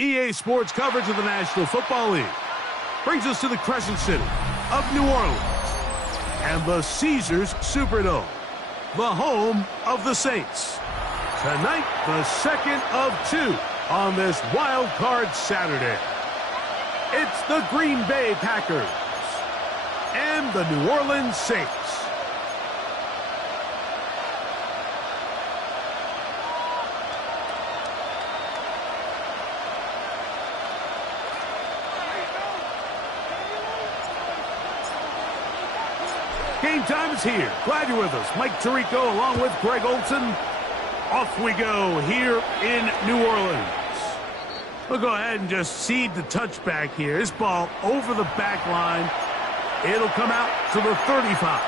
EA Sports coverage of the National Football League brings us to the Crescent City of New Orleans and the Caesars Superdome, the home of the Saints. Tonight, the second of two on this wild card Saturday. It's the Green Bay Packers and the New Orleans Saints. Game time is here. Glad you're with us. Mike Tirico along with Greg Olson. Off we go here in New Orleans. We'll go ahead and just seed the touchback here. This ball over the back line. It'll come out to the 35.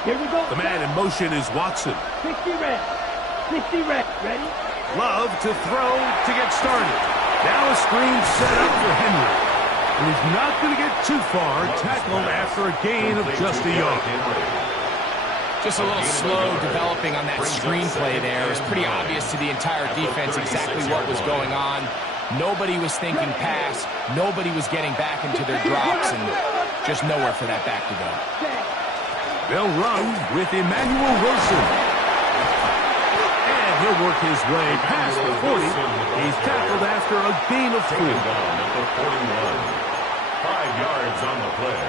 Here we go. The man in motion is Watson. 60 reps. 60 reps. Ready? Love to throw to get started. Now a screen set up for Henry. And he's not going to get too far. Tackled after a gain of just a yard. Just a little slow developing on that screenplay there. It was pretty obvious to the entire defense exactly what was going on. Nobody was thinking pass. Nobody was getting back into their drops, and just nowhere for that back to go. They'll run with Emmanuel Wilson. And he'll work his way past the 40. He's tackled after a gain of 3. Number 41. 5 yards on the play.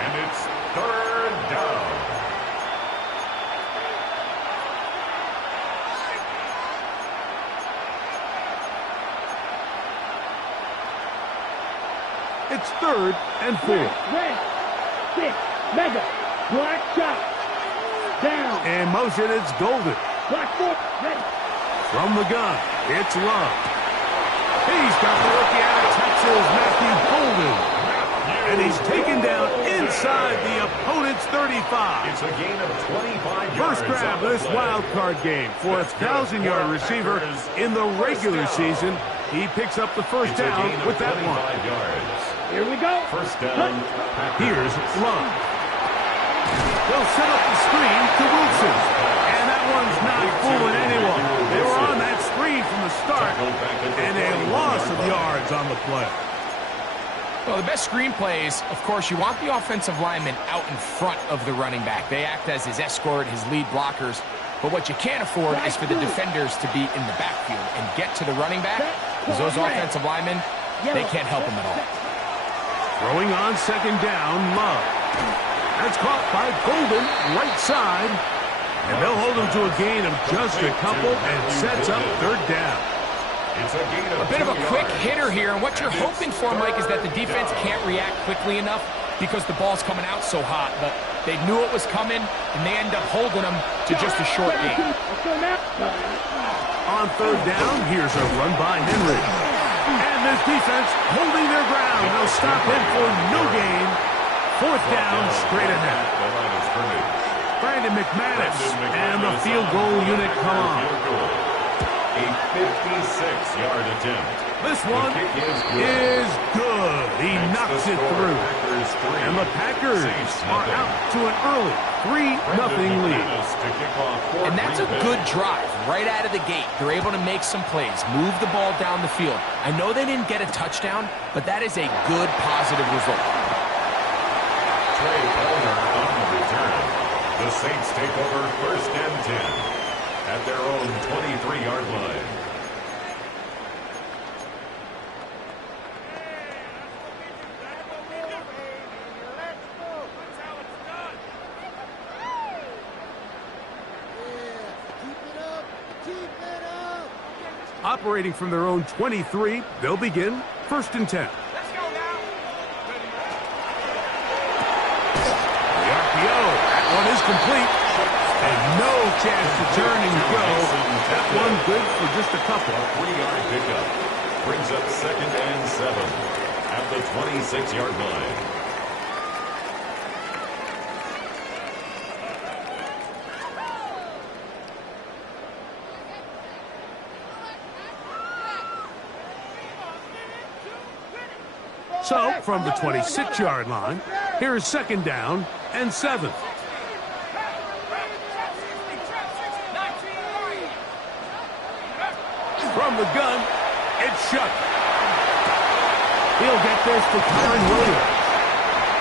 And it's 3rd down. It's 3rd and 4. Red. 6. Mega. Black shot. Down. In motion, it's Golden. Black 4. Ready. From the gun, it's Love. He's got the rookie out of Texas, Matthew Golden. And he's taken down inside the opponent's 35. It's a gain of 25 yards. First grab of this wild card game for a 1,000-yard receiver in the regular season. He picks up the first down with that one. Here we go. First down. Here's Love. They'll set up the screen to Wilson. And that one's not fooling anyone. They were on that screen from the start. And a loss of yards on the play. Well, the best screen plays, of course, you want the offensive lineman out in front of the running back. They act as his escort, his lead blockers. But what you can't afford is for the defenders to be in the backfield and get to the running back, because those offensive linemen, they can't help him at all. Throwing on second down, Love. That's caught by Golden, right side. And they'll hold him to a gain of just a couple and sets up 3rd down. It's a gain of A bit of a 2 quick yards. hitter here, and what you're hoping for, Mike, is that the defense can't react quickly enough because the ball's coming out so hot, but they knew it was coming, and they end up holding them to just a short gain. On third down, here's a run by Henry. And this defense holding their ground. They'll stop him for no gain. Fourth down, straight ahead. Brandon McManus and the field goal unit come on. A 56-yard attempt. This one is good. He knocks it through. And the Packers are out to an early 3-0 lead. And that's a good drive right out of the gate. They're able to make some plays, move the ball down the field. I know they didn't get a touchdown, but that is a good, positive result. Trey Palmer on the return. The Saints take over 1st and 10 at their own 23-yard line. Operating from their own 23, they'll begin 1st and 10. The RPO, that one is complete. And no chance to turn and go. That one good for just a couple. A 3-yard pickup brings up 2nd and 7 at the 26-yard line. So, from the 26-yard line, here's 2nd down and 7. From the gun, it's Shough. He'll get this to Kyren Williams.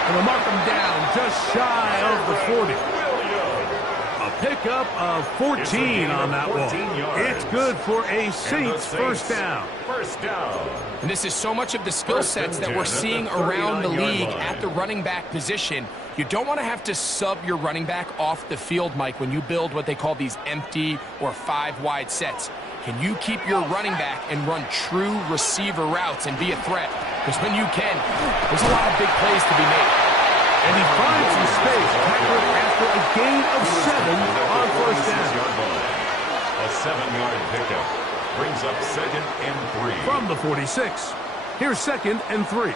And they'll mark him down just shy of the 40. A pickup of 14 on that one. It's good for a Saints first down. First down. And this is so much of the skill sets that we're seeing around the league at the running back position. You don't want to have to sub your running back off the field, Mike, when you build what they call these empty or 5-wide sets. Can you keep your running back and run true receiver routes and be a threat? Because when you can, there's a lot of big plays to be made. And he finds some space after a gain of 7 on first down. A 7-yard pickup brings up 2nd and 3. From the 46, here's 2nd and 3.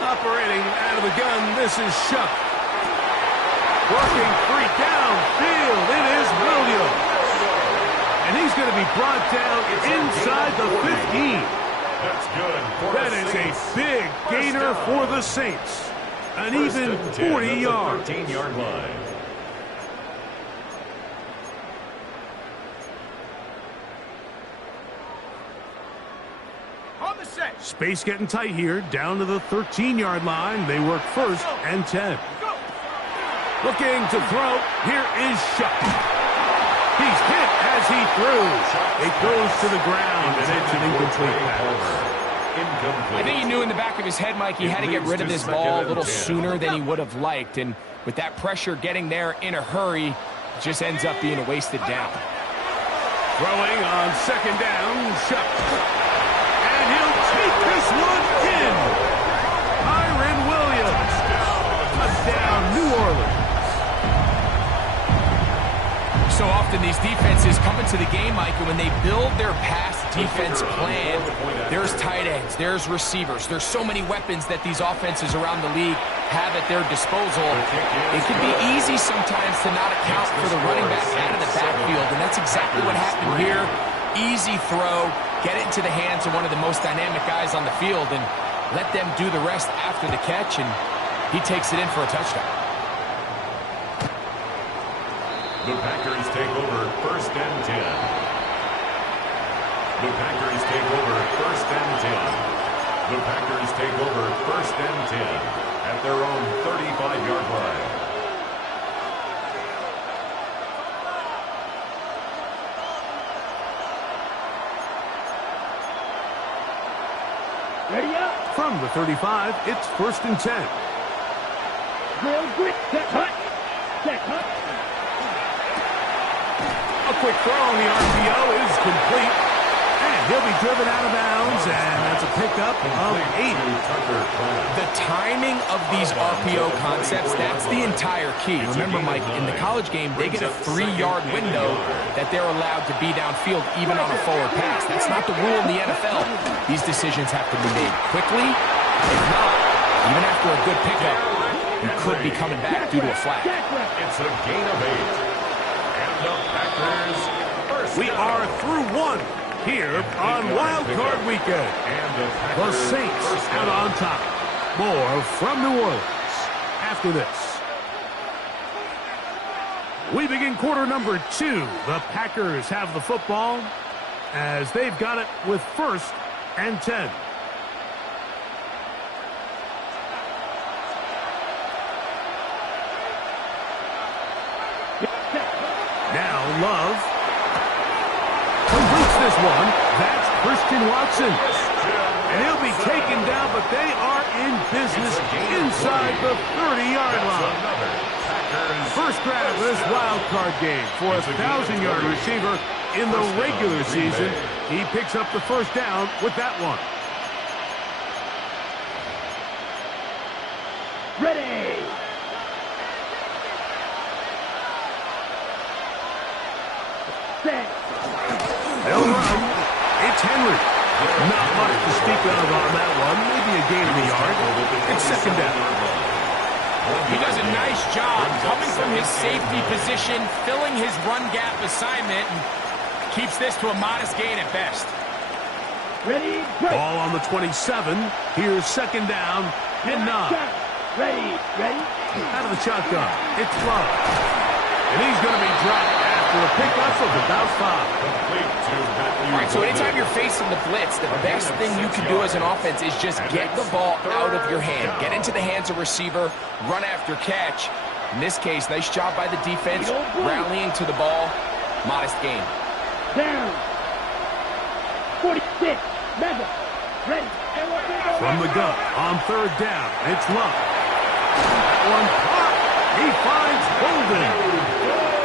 Operating out of the gun, this is Shough. Working free downfield, it is Williams. And he's going to be brought down inside the 15. That's good. That is a big gainer for the Saints. An even 40 yards. 13-yard line. Space getting tight here, down to the 13-yard line. They work 1st and 10. Looking to throw, here is Shough. He's hit as he throws. It goes to the ground, and it's an incomplete pass. I think he knew in the back of his head, Mike, he had to get rid of this ball a little sooner than he would have liked. And with that pressure getting there in a hurry, it just ends up being a wasted down. Throwing on 2nd down, Shough. And he'll take this one in. Kyren Williams. Touchdown, New Orleans. So often these defenses come into the game, Mike, and when they build their pass defense plan, there's tight ends, there's receivers, there's so many weapons that these offenses around the league have at their disposal. It can be easy sometimes to not account for the running back out of the backfield, and that's exactly what happened here. Easy throw, get it into the hands of one of the most dynamic guys on the field, and let them do the rest after the catch, and he takes it in for a touchdown. The Packers take over 1st and 10. The Packers take over 1st and 10. The Packers take over 1st and 10 at their own 35-yard line. Ready up. From the 35, it's 1st and 10. Real quick, set, hut. Check, huh? A quick throw on the RPO is complete. And he'll be driven out of bounds, and that's a pickup of 8. The timing of these RPO concepts, that's the entire key. Remember, Mike, in the college game, they get a 3-yard window that they're allowed to be downfield even on a forward pass. That's not the rule in the NFL. These decisions have to be made quickly. If not, even after a good pickup, you could be coming back due to a flag. It's a gain of 8. And the Packers first We are through one here on Wild Card Weekend. The Saints out on top. More from New Orleans after this. We begin quarter number 2. The Packers have the football as they've got it with 1st and 10. Now Love completes this one. That's Christian Watson. And he'll be taken down, but they are in business inside the 30-yard line. First grab of this wild card game for a 1,000-yard receiver in the regular season. He picks up the first down with that one. Ready. Set. They'll run. It's Henry. Not much to speak of on that one. Maybe a gain of a yard. It's second down. He does a nice job coming from his safety position, filling his run gap assignment, and keeps this to a modest gain at best. Ready. Break. Ball on the 27. Here's second down and 9. Ready. Ready. Out of the shotgun. It's Love. And he's going to be dropped after a pickup of about 5. All right, so anytime you're facing the blitz, the best thing you can do as an offense is just get the ball out of your hand. Get into the hands of receiver, run after catch. In this case, nice job by the defense, rallying to the ball. Modest gain. Down. 46. Mega. Ready. From the gun on third down. It's Love. That one caught. He finds Golden.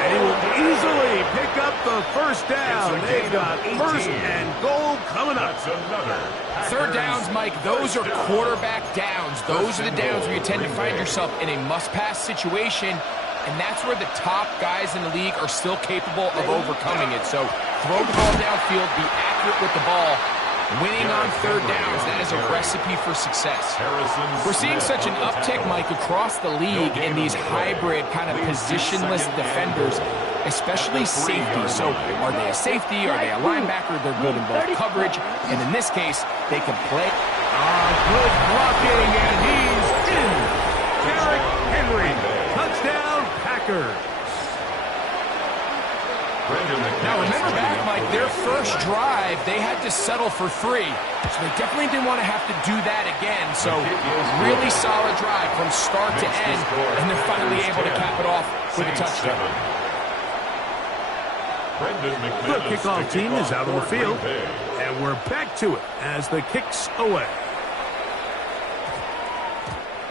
And he will easily pick up the first down. They've got 1st and goal coming up. Third downs, Mike, those are quarterback downs. Those are the downs where you tend to find yourself in a must-pass situation, and that's where the top guys in the league are still capable of overcoming it. So throw the ball downfield, be accurate with the ball. Winning on third downs, that is a recipe for success. We're seeing such an uptick, Mike, across the league in these hybrid kind of positionless defenders, especially safety. So are they a safety? Are they a linebacker? They're good in both coverage. And in this case, they can play. Good blocking, and he's in. Derrick Henry. Touchdown, Packers. Now, remember back, Mike, their first drive, they had to settle for 3. So they definitely didn't want to have to do that again. So really solid drive from start to end, and they're finally able to cap it off with a touchdown. The kickoff team is out on the field, and we're back to it as the kick's away.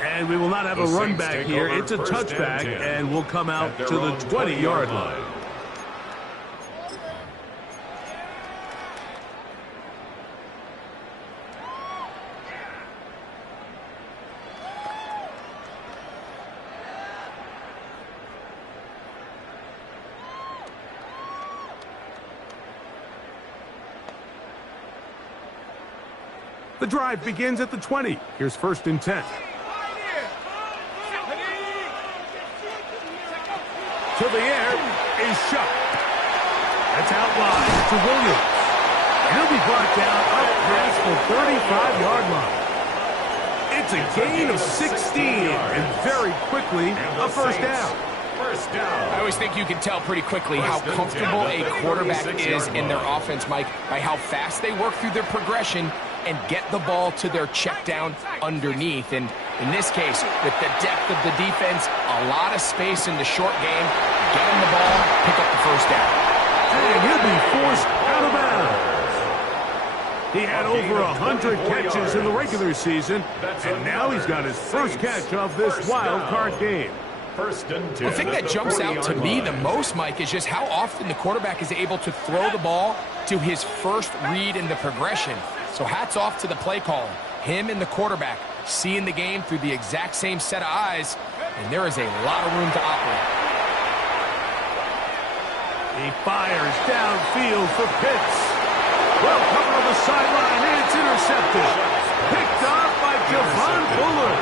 And we will not have a run back here. It's a touchback, and we'll come out to the 20-yard line. The drive begins at the 20. Here's 1st and 10. To the air is shot. That's out wide to Williams. He'll be brought down up past the 35-yard line. It's a gain of 16, and very quickly a first down. I always think you can tell pretty quickly how comfortable a quarterback is in their offense, Mike, by how fast they work through their progression and get the ball to their check down underneath. And in this case, with the depth of the defense, a lot of space in the short game, get him the ball, pick up the first down. And he'll be forced out of bounds. He had over 100 catches in the regular season, and now he's got his first catch of this wild card game. First and 10. The thing that jumps out to me the most, Mike, is just how often the quarterback is able to throw the ball to his first read in the progression. So hats off to the play caller. Him and the quarterback seeing the game through the exact same set of eyes, and there is a lot of room to operate. He fires downfield for Pitts. Well covered on the sideline, and it's intercepted. Picked off by Javon Bullard.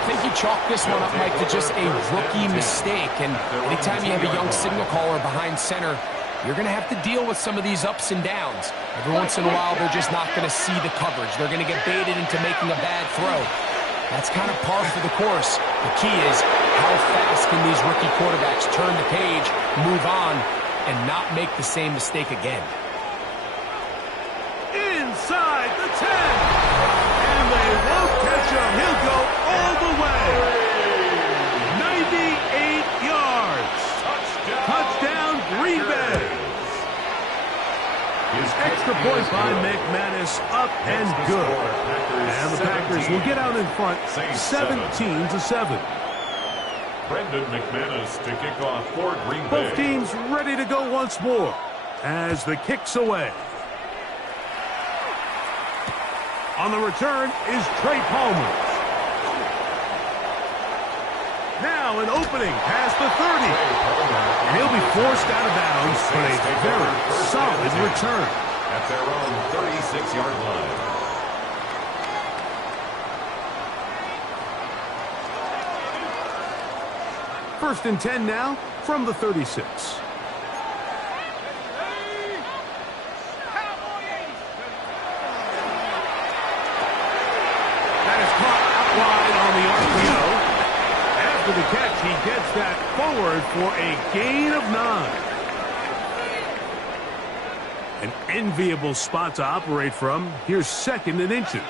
I think you chalk this one up, Mike, to just a rookie mistake. And anytime you have a young signal caller behind center, you're going to have to deal with some of these ups and downs. Every once in a while, they're just not going to see the coverage. They're going to get baited into making a bad throw. That's kind of par for the course. The key is how fast can these rookie quarterbacks turn the page, move on, and not make the same mistake again. Inside the 10. And they won't catch him. He'll go all the way. 98 yards. Touchdown, Green Bay. Extra point by McManus, up and good. And the Packers will get out in front 17-7. Brendan McManus to kick off for Green Bay. Both teams ready to go once more as the kick's away. On the return is Trey Palmer. Now an opening past the 30. And he'll be forced out of bounds, but a very solid return. At their own 36-yard line. First and 10 now from the 36. That is caught out wide on the RPO. After the catch, he gets that forward for a gain of 9. An enviable spot to operate from. Here's second and inches.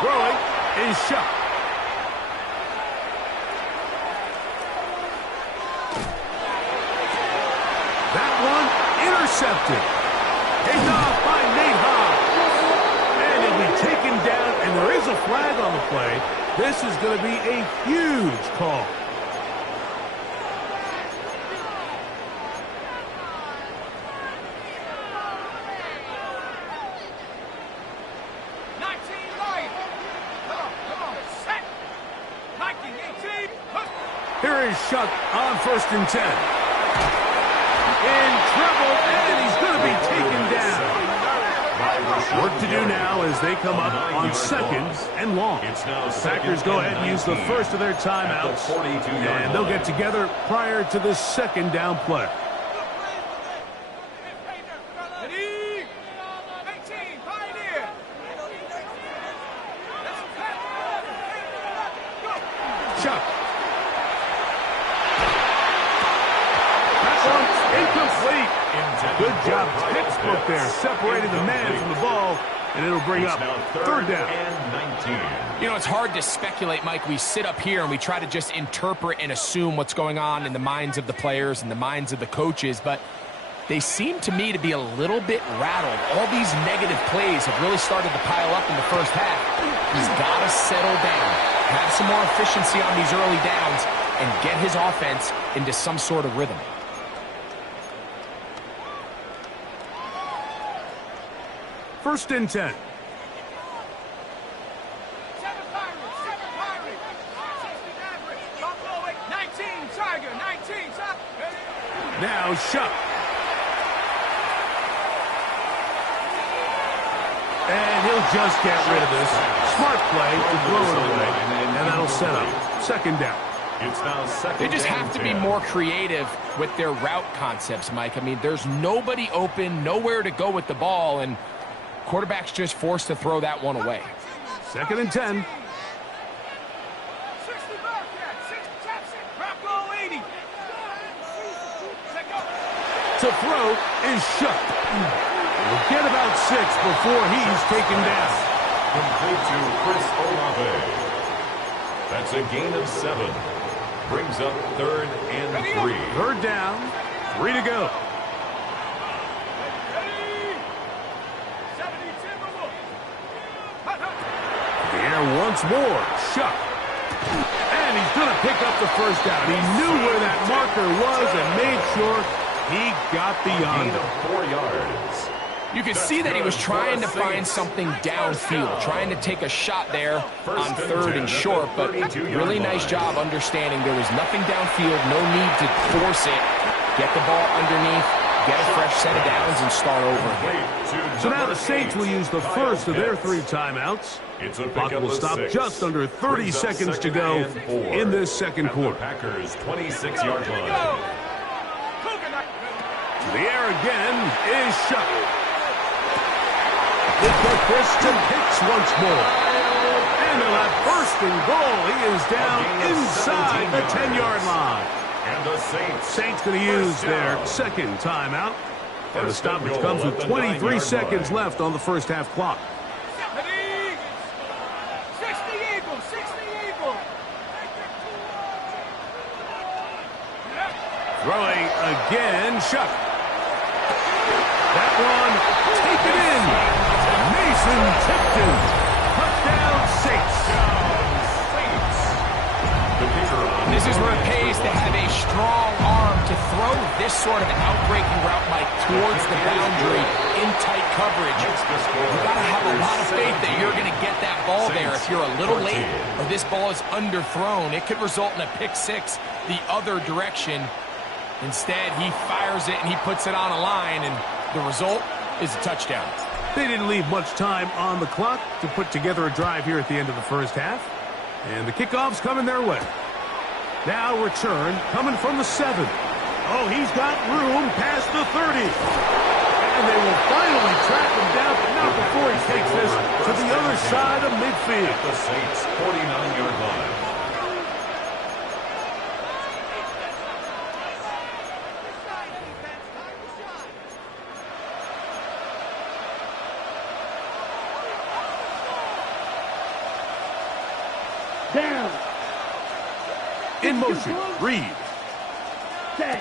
Throwing is shot. That one intercepted. Taken off by Nate Hobbs. And he'll be taken down, and there is a flag on the play. This is going to be a huge call. Here is Shuck on first and 10. In trouble, and he's going to be taken down. Work to do now as they come up on second and long. Packers go ahead and use the first of their timeouts, and they'll get together prior to the second down play. Chuck. Incomplete. Good job, textbook there. Separated the man from the ball, and it'll bring up third down. You know, it's hard to speculate, Mike. We sit up here and we try to just interpret and assume what's going on in the minds of the players and the minds of the coaches, but they seem to me to be a little bit rattled. All these negative plays have really started to pile up in the first half. He's got to settle down, have some more efficiency on these early downs, and get his offense into some sort of rhythm. First and 10. Now Shuck. And he'll just get rid of this. Smart play to throw it away. And that'll set up second down. It's now second. They just have to be more creative with their route concepts, Mike. I mean, there's nobody open, nowhere to go with the ball, and quarterback's just forced to throw that one away. Second and 10. To throw is Shuck. We'll get about 6 before he's taken down. Complete to Chris Olave. That's a gain of 7. Brings up third and 3. Third down. 3 to go. once more. Shuck. And he's going to pick up the first down. He knew where that marker was and made sure he got beyond it. 4 yards. You could see that he was trying to find something downfield, trying to take a shot there on 3rd and short, but really nice job understanding there was nothing downfield, no need to force it. Get the ball underneath, get a fresh set of downs, and start over again. So now the Saints will use the first of their 3 timeouts. Clock will stop just under 30 seconds to go in this second quarter. Packers 26-yard line. The air again is Shuck. They get this to Pitts once more. And they'll have first and goal. He is down inside the 10-yard line. And the Saints Going to use their second timeout. And the stoppage comes with 23 seconds left on the first half clock. 60 Eagles, 60 Eagles. Throwing again, Shuck. That one taken in. Mason Tipton. Touchdown, Saints. This is where it pays to have a strong arm to throw this sort of an outbreaking route like towards the boundary in tight coverage. You've got to have a lot of faith that you're going to get that ball there. If you're a little late or this ball is underthrown, it could result in a pick 6 the other direction. Instead, he fires it and he puts it on a line, and the result is a touchdown. They didn't leave much time on the clock to put together a drive here at the end of the first half. And the kickoff's coming their way. Now return coming from the 7. Oh, he's got room past the 30. And they will finally track him down, but not before he takes this to the other side of midfield. The Saints 49-yard line. Down. In motion, Reed. Set.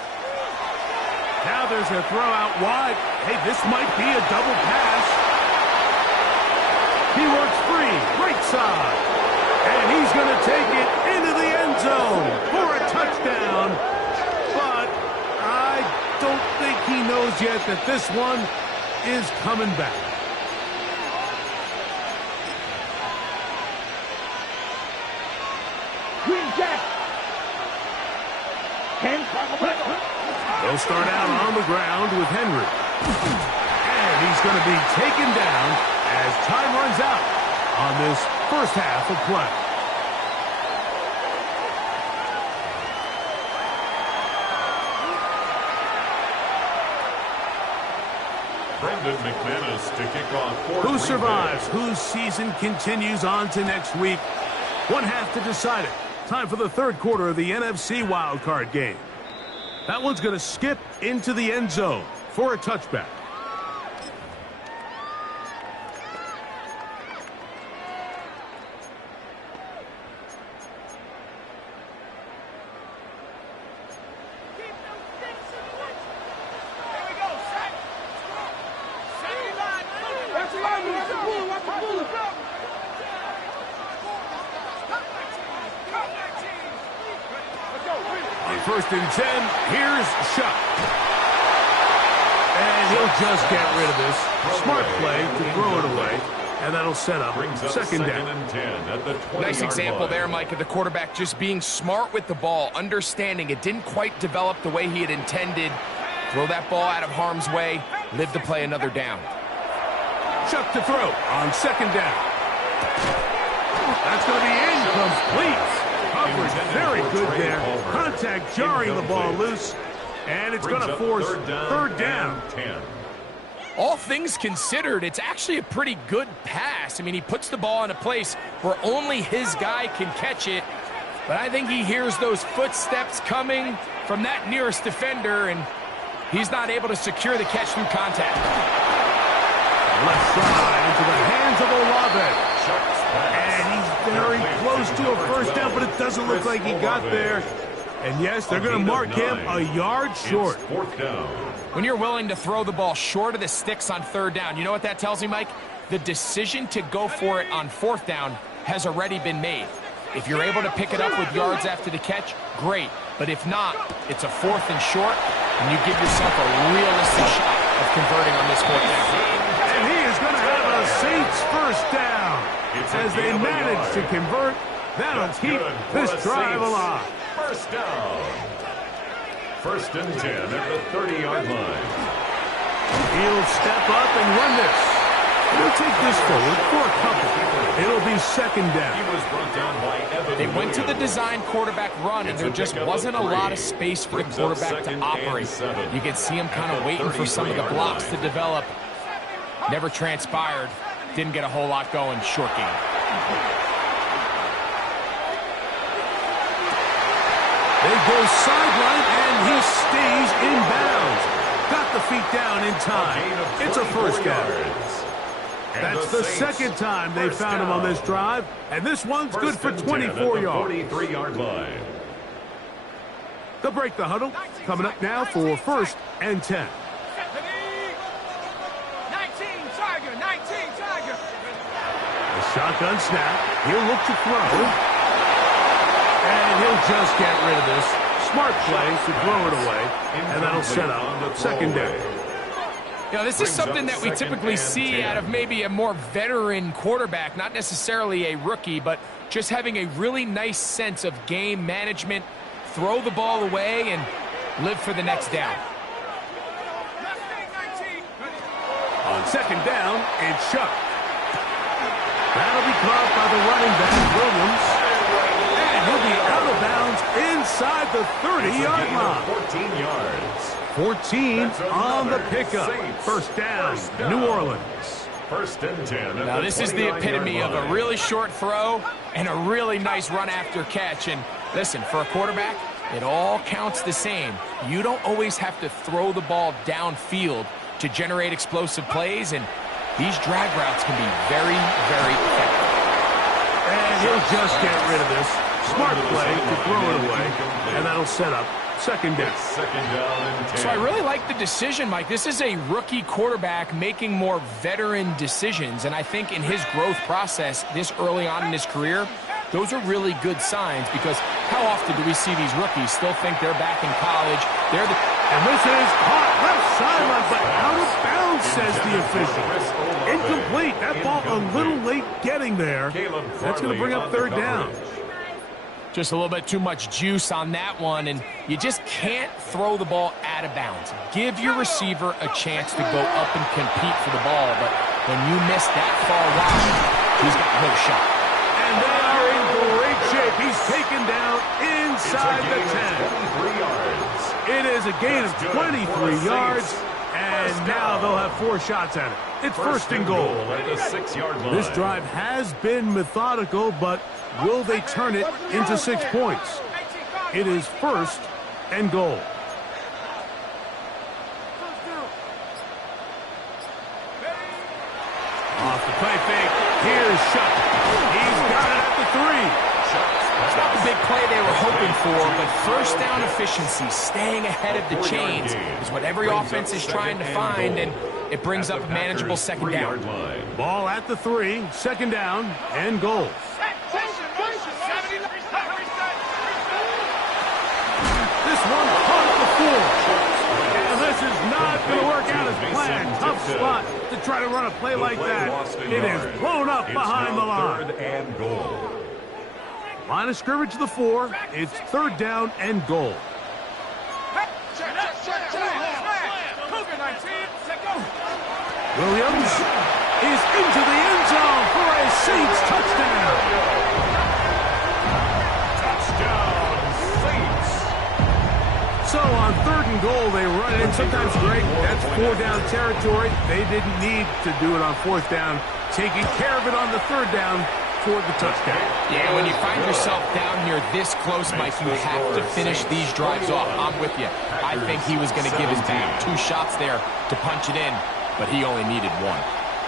Now there's a throw out wide. Hey, this might be a double pass. He works free, right side. And he's going to take it into the end zone for a touchdown. But I don't think he knows yet that this one is coming back. Green Jack. They'll start out on the ground with Henry. And he's going to be taken down as time runs out on this first half of play. Brendan McManus to kick off for Who survives? Whose season continues on to next week? One half to decide it. Time for the third quarter of the NFC wildcard game. That one's going to skip into the end zone for a touchback. First and 10, here's Shuck. And he'll just get rid of this. Smart play to throw it away. And that'll set up second down. And 10 at the 20-yard Nice example line. there, Mike, of the quarterback just being smart with the ball, understanding it didn't quite develop the way he had intended. Throw that ball out of harm's way, live to play another down. Shuck to throw on second down. That's going to be incomplete. Coverage very good there. Contact jarring the ball loose. And it's going to force third down. 10. All things considered, it's actually a pretty good pass. I mean, he puts the ball in a place where only his guy can catch it. But I think he hears those footsteps coming from that nearest defender, and he's not able to secure the catch through contact. Left side into the hands of Olave. And he's very close to a first down, but it doesn't look like he got there. And yes, they're going to mark him a yard short. It's fourth down. When you're willing to throw the ball short of the sticks on third down, you know what that tells me, Mike? The decision to go for it on fourth down has already been made. If you're able to pick it up with yards after the catch, great. But if not, it's a 4th and short, and you give yourself a realistic shot of converting on this 4th down. And he is going to have a Saints first down. As they manage to convert, that'll keep this drive alive. First down. 1st and 10 at the 30-yard line. He'll step up and run this. He'll take this forward for a couple. It'll be 2nd down. He was brought down by Evan They went to the Williams. design quarterback run, and there just wasn't a lot of space for the quarterback to operate. You could see him kind of waiting for some of the blocks to develop. Never transpired. Didn't get a whole lot going. Short game. They go sideline, and he stays in bounds. Got the feet down in time. It's a first down. That's the 2nd time they found him on this drive, and this one's good for 24 yards. 43-yard line. They'll break the huddle. Coming up now for 1st and 10. 19 Tiger. A shotgun snap. He'll look to throw. And he'll just get rid of this. Smart play to throw it away. And that'll set up 2nd down. You know, this is something that we typically see out of maybe a more veteran quarterback, not necessarily a rookie, but just having a really nice sense of game management, throw the ball away, and live for the next down. On 2nd down, it's Chuck. That'll be caught by the running back, Williams. And he'll be out of bounds inside the 30-yard line. 14 yards. 14 on the pickup. First down, New Orleans. 1st and 10. Now, this is the epitome of a really short throw and a really nice run after catch. And listen, for a quarterback, it all counts the same. You don't always have to throw the ball downfield to generate explosive plays, and these drag routes can be very, very effective. And he'll just get rid of this. Smart play to throw it away. And that'll set up 2nd down. 2nd down and 10. So I really like the decision, Mike. This is a rookie quarterback making more veteran decisions, and I think in his growth process this early on in his career, those are really good signs, because how often do we see these rookies still think they're back in college? And this is caught left sideline, but out of bounds, says the official. Incomplete. That ball a little late getting there. That's going to bring up 3rd down. Just a little bit too much juice on that one, and you just can't throw the ball out of bounds. Give your receiver a chance to go up and compete for the ball, but when you miss that far wide, he's got no shot. And they are in great shape. He's taken down inside the 10. 23 yards. It is a gain of 23 yards, and now they'll have 4 shots at it. It's 1st and goal. At the 6-yard line. This drive has been methodical, but will they turn it into 6 points? It is 1st and goal. Off the play fake. Here's Shuck. He's got it at the 3. It's not the big play they were hoping for, but first down efficiency, staying ahead of the chains, is what every offense is trying to find, and it brings up a manageable 2nd down. Ball at the 3, 2nd down, and goal. This one caught at the 4. And this is not going to work out as planned. Tough spot to try to run a play like that. It is blown up behind the line. 3rd and goal. Line of scrimmage to the 4. It's 3rd down and goal. Williams is into the end zone for a Saints touchdown. Touchdown, Saints. So on 3rd and goal, they run it in. Sometimes, Greg, that's 4-down territory. They didn't need to do it on 4th down. Taking care of it on the 3rd down for the touchdown. Yeah, when you find yourself down here this close, Mike, you have to finish these drives off. I'm with you. I think he was going to give his back 2 shots there to punch it in, but he only needed 1.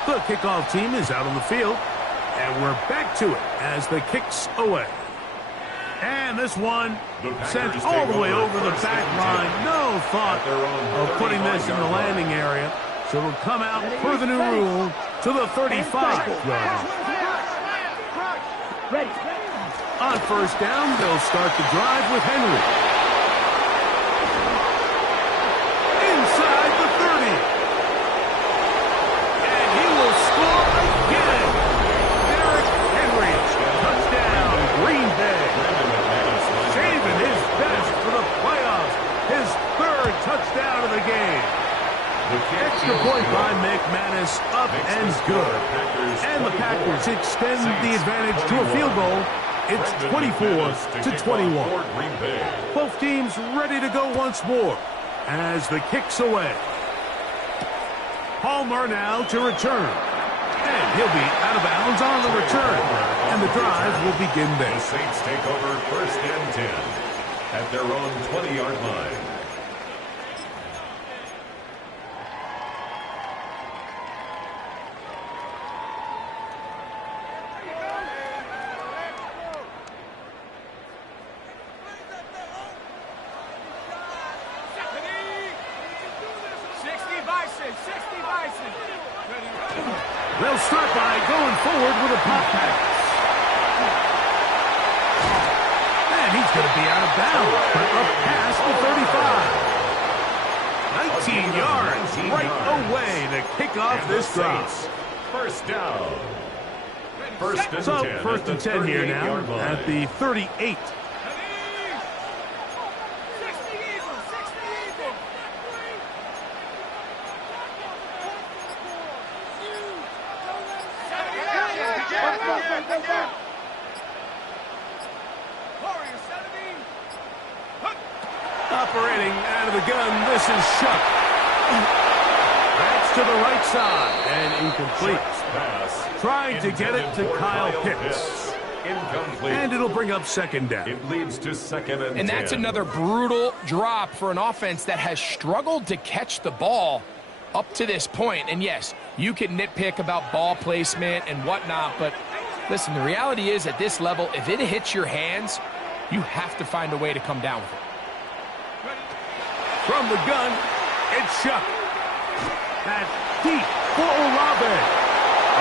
The kickoff team is out on the field, and we're back to it as the kick's away. And this one sent all the way over the back line. No thought of putting this in the landing area. So it'll come out per the new rule to the 35-yard line. Ready. On first down, they'll start the drive with Henry. Inside the 30. And he will score again. Derrick Henry. Touchdown, Green Bay. Saving his best for the playoffs. His third touchdown of the game. Extra point by McManus, up and good. And the Packers extend the advantage to a field goal. It's 24-21. Both teams ready to go once more as the kick's away. Palmer now to return. And he'll be out of bounds on the return. And the drive will begin there. The Saints take over first and 10 at their own 20-yard line. They'll start by going forward with a pop pass. And he's going to be out of bounds, but up past the 35. 19 yards right away to kick off this drive. First down. First and 10. First and 10 here now at the 38. Operating out of the gun, this is Shuck. That's to the right side and incomplete. Trying to get it to Kyle Pitts. Incomplete. And it'll bring up second down. It leads to second and 10. And that's another brutal drop for an offense that has struggled to catch the ball up to this point. And yes, you can nitpick about ball placement and whatnot, but listen, the reality is at this level, if it hits your hands, you have to find a way to come down with it. From the gun, it's Shuck. That's deep for Olave.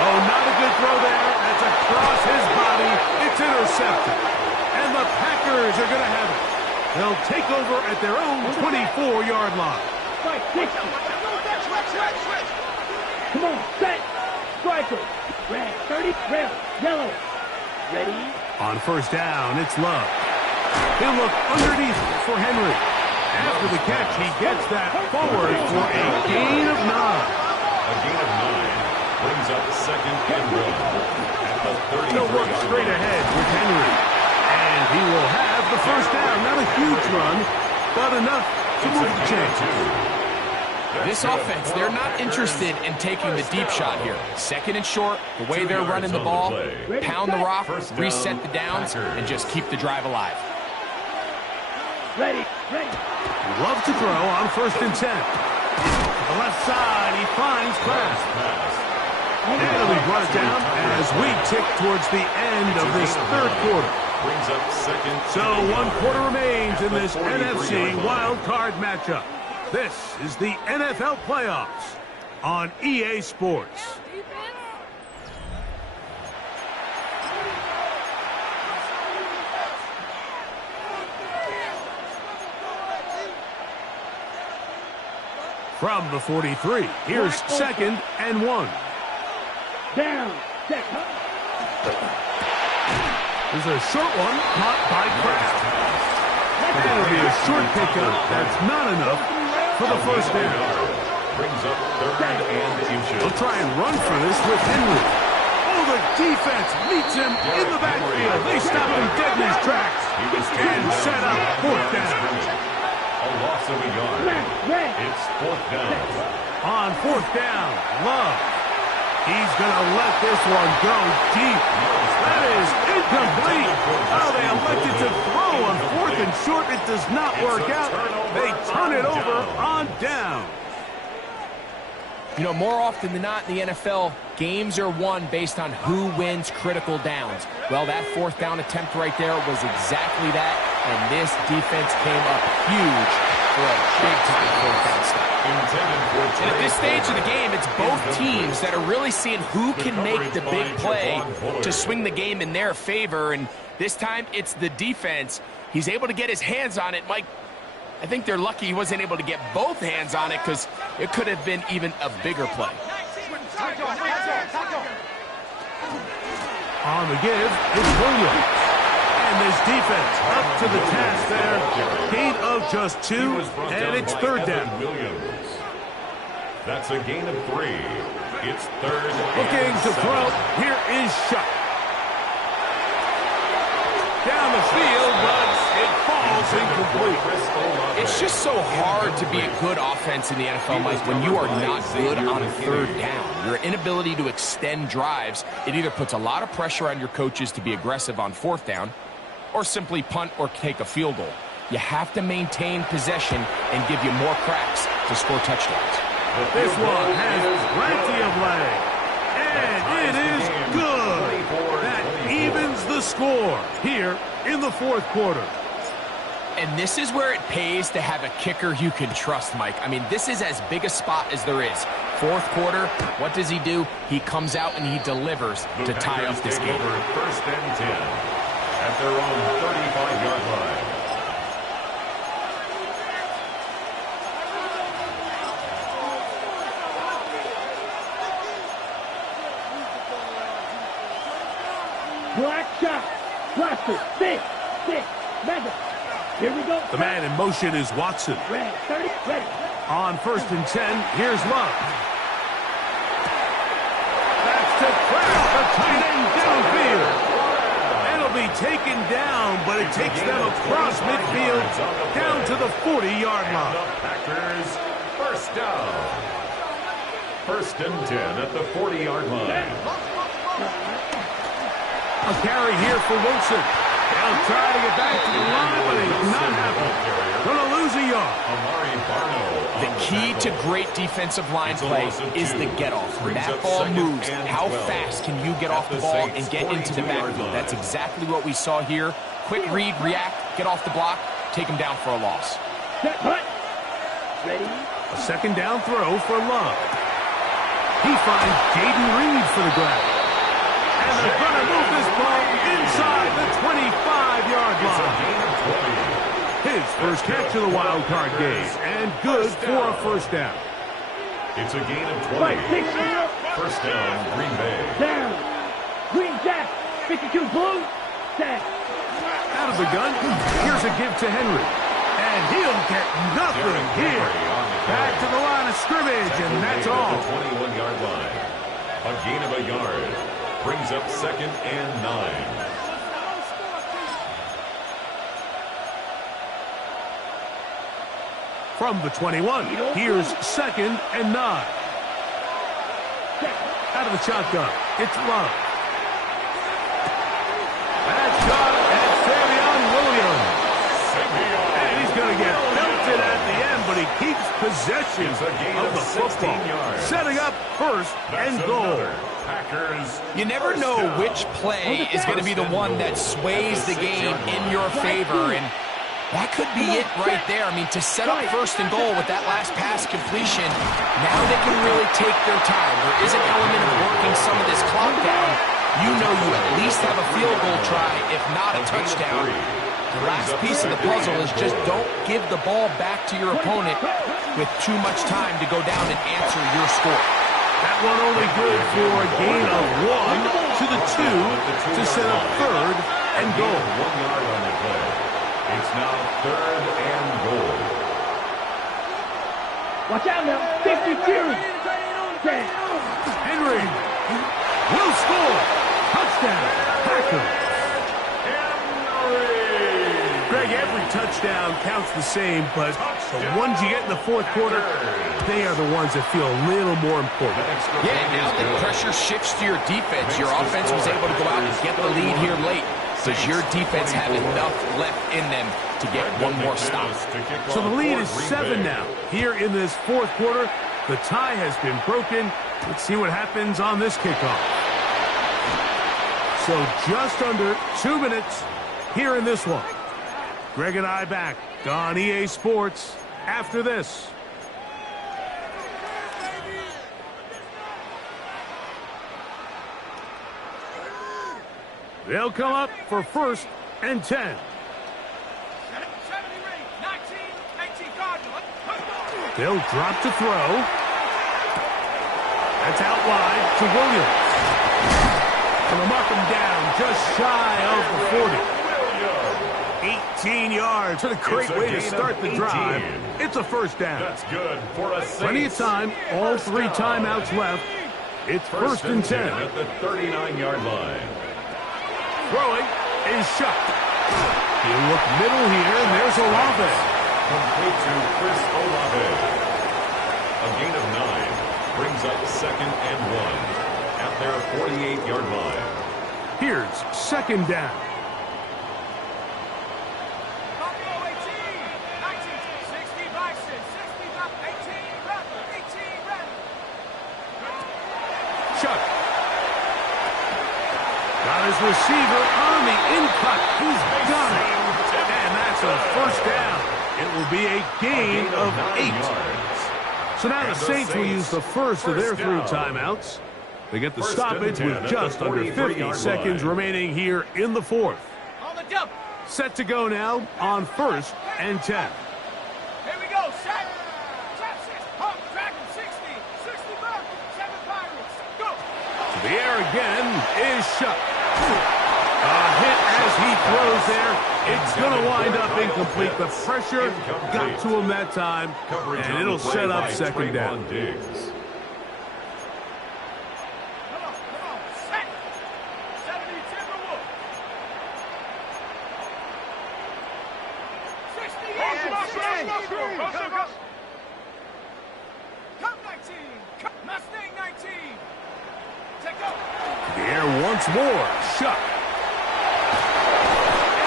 Oh, not a good throw there. That's across his body. It's intercepted. And the Packers are going to have it. They'll take over at their own 24-yard line. Come on, set. Striker. Red, 30, red, yellow. Ready? On first down, it's Love. He'll look underneath for Henry. After the catch, he gets that forward for a gain of 9. A gain of 9 brings up second and 1 at the 33. He'll work straight ahead with Henry. And he will have the first down. Not a huge run, but enough to move the chains. This offense, they're not interested in taking the deep shot here. Second and short, the way they're running the ball, pound the rock, reset the downs, and just keep the drive alive. Ready, ready. Love to throw on first and 10. To the left side, he finds Kraft. And he'll be brought down as we tick towards the end of this third quarter. Brings up second. So 1 quarter remains in this NFC wild card matchup. This is the NFL playoffs on EA Sports. From the 43, here's second and 1. Down, set. There's a short one caught by Kraft. That'll be a short pickup. That's not enough for the first down. Brings up third and inches. They'll try and run for this with Henry. Oh, the defense meets him in the backfield. They stop him dead in his tracks and set up fourth down. A loss of a yard. It's fourth down. On fourth down, Love. He's going to let this one go deep. That is incomplete. Oh, they elected to throw on fourth and short. It does not work out. They turn it over on down. You know, more often than not in the NFL, games are won based on who wins critical downs. Well, that fourth down attempt right there was exactly that. And this defense came up huge for a big-time fourth down stop. And at this stage of the game, it's both teams that are really seeing who can make the big play to swing the game in their favor. And this time, it's the defense. He's able to get his hands on it. Mike, I think they're lucky he wasn't able to get both hands on it because it could have been even a bigger play. On the give, it's Williams. And this defense up to the task there. Gain of just 2, and it's third down. That's a gain of 3. It's third. Looking to throw. Here is Shuck. Down the field, but it falls incomplete. It's just so hard to be a good offense in the NFL, Mike, when you are not good on third down. Your inability to extend drives, it either puts a lot of pressure on your coaches to be aggressive on fourth down or simply punt or take a field goal. You have to maintain possession and give you more cracks to score touchdowns. This one has plenty of leg. And it is good. That evens the score here in the fourth quarter. And this is where it pays to have a kicker you can trust, Mike. I mean, this is as big a spot as there is. Fourth quarter, what does he do? He comes out and he delivers to tie up this game. First and 10 at their own 35-yard line. Black shot. Blaster. 6. Mega. Here we go. The man in motion is Watson. Ready. 30. Ready. On first and 10, here's Love. That's to crack the tight end downfield. It'll be taken down, but it takes them across midfield down to the 40-yard line. Packers first down. First and 10 at the 40-yard line. A carry here for Wilson. They'll try to get back to the line, but it's not happening. Gonna lose a yard. The key to great defensive line play is the get-off. When that ball moves, how fast can you get off the ball and get into the backfield? That's exactly what we saw here. Quick read, react, get off the block, take him down for a loss. Set. Hut. Ready. A second down throw for Love. He finds Jaden Reed for the grab. And they're going to move this ball inside the 25-yard line. His first catch of the wild card game, and good for a first down. It's a gain of 20. First down, Green Bay. Down. Green Jack. 52 blue. Set. Out of the gun, here's a give to Henry. And he'll get nothing here. Back to the line of scrimmage, and that's all. 21-yard line. A gain of a yard. Brings up second and 9. From the 21, here's second and 9. Out of the shotgun, it's Love. That's got at Savion Williams. And he's going to get belted at the end, but he keeps possession of the football. Setting up first and goal. You never know which play is going to be the one that sways the game in your favor, and that could be it right there. I mean, to set up first and goal with that last pass completion, now they can really take their time. There is an element of working some of this clock down. You know you at least have a field goal try, if not a touchdown. The last piece of the puzzle is just don't give the ball back to your opponent with too much time to go down and answer your score. That one only good for a gain of 1 to the 2 to set up third and goal. 1 yard on the play. It's now third and goal. Watch out now. 52. Set. Henry will score. Touchdown, Packers. Greg, every touchdown counts the same, but the ones you get in the fourth quarter, they are the ones that feel a little more important. Yeah, now the pressure shifts to your defense. Your offense was able to go out and get the lead here late. Does your defense have enough left in them to get one more stop? So the lead is 7 now. Here in this fourth quarter, the tie has been broken. Let's see what happens on this kickoff. So just under 2 minutes here in this one. Greg and I back on EA Sports after this. They'll come up for 1st and 10. They'll drop to throw. That's out wide to Williams. And they'll mark him down just shy of the 40. 18 yards. What a great way to start the drive. It's a first down. That's good for a Saints. Plenty of time. All 3 timeouts left. It's 1st and 10. At the 39-yard line. Throwing is shot. He'll look middle here, and there's Olave. Complete to Chris Olave. A gain of 9 brings up 2nd and 1 at their 48-yard line. Here's 2nd down. Chuck. Got his receiver on the in-cut. He's got it. And that's a 1st down. It will be a gain of 8. So now the Saints will use the first of their 3 timeouts. They get the stoppage with just under 50 seconds remaining here in the 4th. On the jump. Set to go now on 1st and 10. Here we go. Set. Trap 6. Hawk. Dragon 60. 65. 7 Pirates. Go. To the air again is Shuck. A hit as he throws there. It's going to wind up incomplete. The pressure got to him that time, and it'll set up 2nd down. Come on. Set. 70 Timberwolf. 68. Come 19. Mustang 19. Take up. The air once more. Shuck.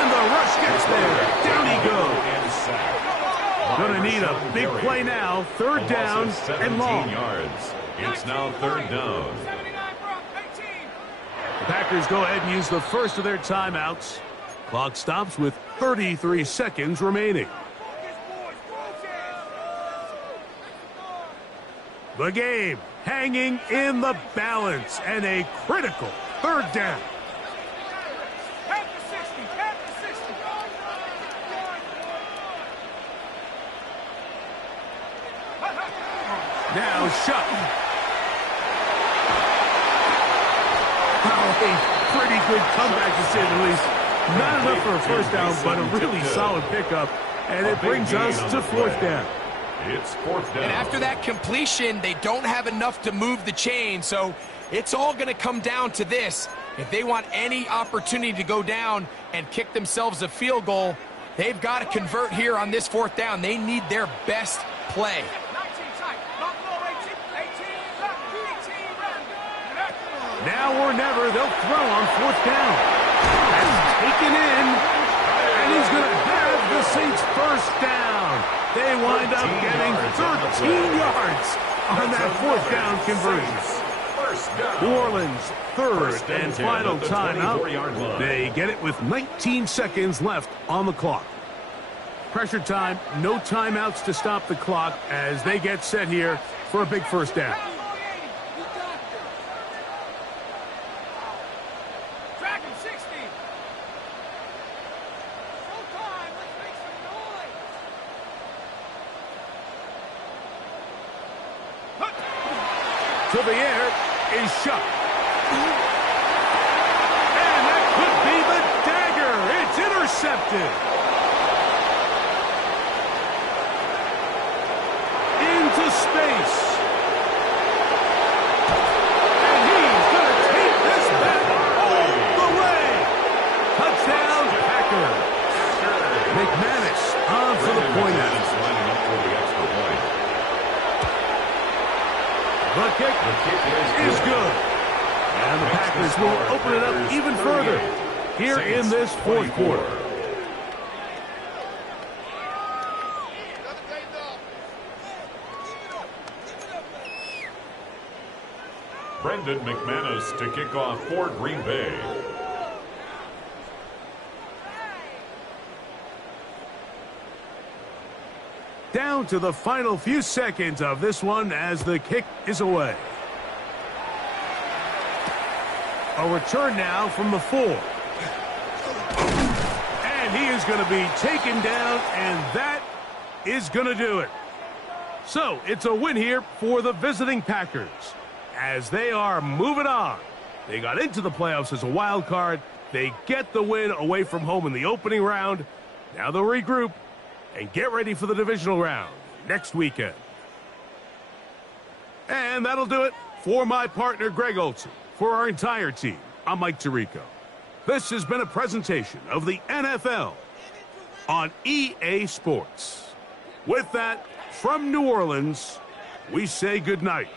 And the rush gets there. Down he goes. Going to need a big play now. 3rd down and long. Yards. It's now 3rd down. 79 Brock 18. The Packers go ahead and use the first of their timeouts. Clock stops with 33 seconds remaining. The game hanging in the balance and a critical 3rd down. Now Shuck. Oh, a pretty good comeback to say the least. Not enough for a 1st down, but a really solid pickup. And it brings us to 4th down. It's 4th down. And after that completion, they don't have enough to move the chain. So it's all going to come down to this. If they want any opportunity to go down and kick themselves a field goal, they've got to convert here on this 4th down. They need their best play. Now or never, they'll throw on 4th down. That's taken in, and he's going to have the Saints' 1st down. They wind up getting 13 yards on that 4th down conversion. New Orleans, 3rd and final timeout. They get it with 19 seconds left on the clock. Pressure time, no timeouts to stop the clock as they get set here for a big 1st down. Dragon 60. Showtime. Let's make some noise. To the air is Shuck. And that could be the dagger. It's intercepted. Into space. And he's going to take this back all the way. Touchdown, Packer. McManus on for the point out. The kick is good. And the Packers will open it up even further here in this 4th quarter. Brendan McManus to kick off for Green Bay. Down to the final few seconds of this one as the kick is away. A return now from the 4. And he is going to be taken down, and that is going to do it. So it's a win here for the visiting Packers as they are moving on. They got into the playoffs as a wild card. They get the win away from home in the opening round. Now they'll regroup and get ready for the divisional round next weekend. And that'll do it for my partner, Greg Olson. For our entire team, I'm Mike Tirico. This has been a presentation of the NFL on EA Sports. With that, from New Orleans, we say goodnight.